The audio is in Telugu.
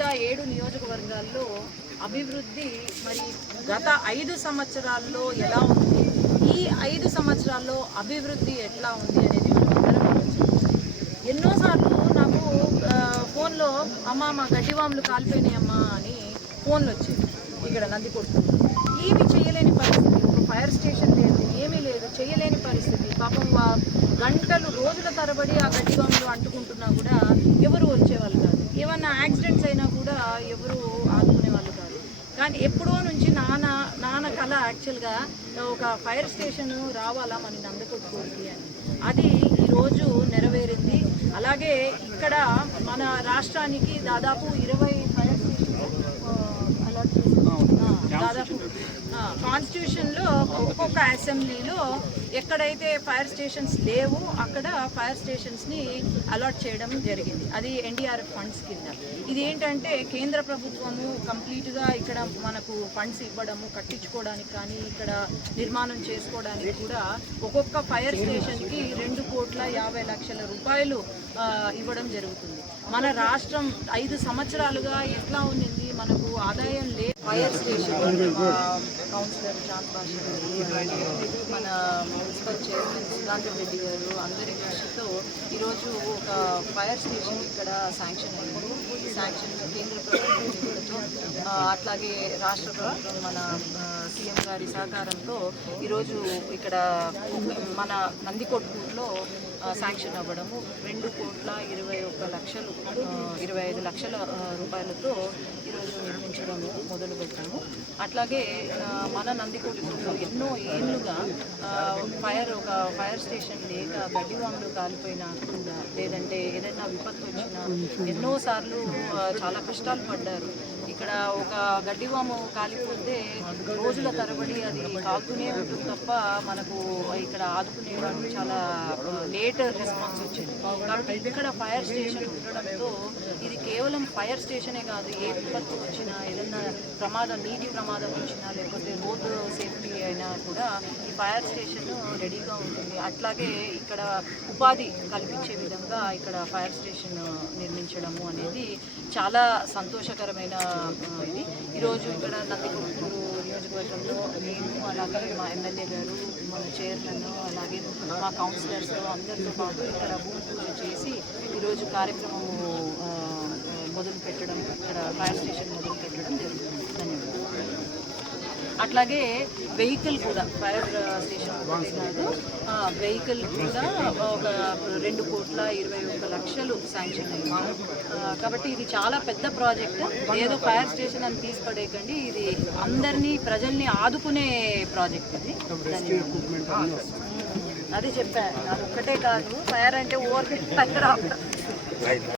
మిగతా 7 నియోజకవర్గాల్లో అభివృద్ధి మరి గత 5 సంవత్సరాల్లో ఎలా ఉంది, ఈ 5 సంవత్సరాల్లో అభివృద్ధి ఎట్లా ఉంది అనేది మనం అందరం ఆలోచించాలి. ఎన్నోసార్లు నాకు ఫోన్లో అమ్మ మా గడ్డివాములు కాలిపోయినాయమ్మా అని ఫోన్లు వచ్చేది. ఇక్కడ నందికొట్టు ఏమీ చేయలేని పరిస్థితి, ఒక ఫైర్ స్టేషన్ లేదు, ఏమీ లేదు, చేయలేని పరిస్థితి. పాపం గంటలు రోజుల తరబడి ఆ గడ్డివాములు అంటుకుంటున్నా కూడా ఎవరు వచ్చేవాళ్ళు కాదు. ఏమన్నా యాక్సిడెంట్స్ అయినా కూడా ఎవరు ఆదుకునే వాళ్ళు కాదు. కానీ ఎప్పుడో నుంచి నాన్న కళ యాక్చువల్గా ఒక ఫైర్ స్టేషన్ రావాలా మన నందికొట్టుకి అని, అది ఈరోజు నెరవేరింది. అలాగే ఇక్కడ మన రాష్ట్రానికి దాదాపు 20 ఫైర్ స్టేషన్ అలాట్ చేసి దాదాపు కాన్స్టిట్యూషన్లో ఒక్కొక్క అసెంబ్లీలో ఎక్కడైతే ఫైర్ స్టేషన్స్ లేవు అక్కడ ఫైర్ స్టేషన్స్ని అలాట్ చేయడం జరిగింది. అది ఎన్డీఆర్ఎఫ్ ఫండ్స్ కింద. ఇది ఏంటంటే కేంద్ర ప్రభుత్వము కంప్లీట్గా ఇక్కడ మనకు ఫండ్స్ ఇవ్వడము, కట్టించుకోవడానికి కానీ ఇక్కడ నిర్మాణం చేసుకోవడానికి కూడా ఒక్కొక్క ఫైర్ స్టేషన్కి 2,50,00,000 రూపాయలు ఇవ్వడం జరుగుతుంది. మన రాష్ట్రం 5 సంవత్సరాలుగా ఎట్లా ఉండింది, మనకు ఆదాయం లేదు. Fire station councillor Chand Basha గారు, మన మున్సిపల్ చైర్మన్ సుధాకర్ రెడ్డి గారు అందరి కృషితో ఈరోజు ఒక ఫైర్ స్టేషన్ ఇక్కడ శాంక్షన్ అయింది. ఈ శాంక్షన్ కేంద్ర ప్రభుత్వం అట్లాగే రాష్ట్ర ప్రభుత్వం మన సీఎం గారి సహకారంతో ఈరోజు ఇక్కడ మన నందికొట్కూరులో శాంక్షన్ అవ్వడము 2,21,25,00,000 రూపాయలతో ఈరోజు నిర్మించడము మొదలుపెట్టాము. అట్లాగే మన నందికొట్కూరులో ఎన్నో ఏళ్ళుగా ఒక ఫైర్ స్టేషన్ లేక గడ్డివాములు కాలిపోయినా కూడా, లేదంటే ఏదైనా విపత్తు వచ్చినా ఎన్నోసార్లు చాలా కష్టాలు పడ్డారు. ఇక్కడ ఒక గడ్డివాము కాలిపోతే రోజుల తరబడి అది కాలుతూనే ఉంటుంది తప్ప మనకు ఇక్కడ ఆదుకునే వాళ్ళు చాలా లేట్ రెస్పాన్స్ వచ్చింది. కాబట్టి ఇక్కడ ఫైర్ స్టేషన్ ఉండడంతో ఇది కేవలం ఫైర్ స్టేషనే కాదు, ఏ విపత్తు వచ్చినా, ఏదైనా నీటి ప్రమాదం వచ్చినా, లేకపోతే రోడ్డు సేఫ్టీ అయినా కూడా ఈ ఫైర్ స్టేషన్ రెడీగా ఉంటుంది. అట్లాగే ఇక్కడ ఉపాధి కల్పించే విధంగా ఇక్కడ ఫైర్ స్టేషన్ నిర్మించడము అనేది చాలా సంతోషకరమైన ఇది. ఈరోజు ఇక్కడ నందికొట్కూరు నియోజకవర్గంలో నేను, అలాగే మా ఎమ్మెల్యే గారు, మన చైర్మన్, అలాగే మా కౌన్సిలర్స్ అందరితో పాటు ఇక్కడ భూమి పూజ చేసి ఈరోజు కార్యక్రమము మొదలు పెట్టడం, ఇక్కడ ఫైర్ స్టేషన్ మొదలు పెట్టడం జరుగుతుంది. ధన్యవాదాలు. అట్లాగే వెహికల్ కూడా ఫైర్ స్టేషన్ కాదు, వెహికల్ కూడా ఒక 2,21,00,000 శాంక్షన్ అయింది. కాబట్టి ఇది చాలా పెద్ద ప్రాజెక్ట్. ఏదో ఫైర్ స్టేషన్ అని తీసిపడేయకండి, ఇది అందరినీ ప్రజల్ని ఆదుకునే ప్రాజెక్ట్ ఇది. అది చెప్పాను, అది ఒక్కటే కాదు, ఫైర్ అంటే ఓవర్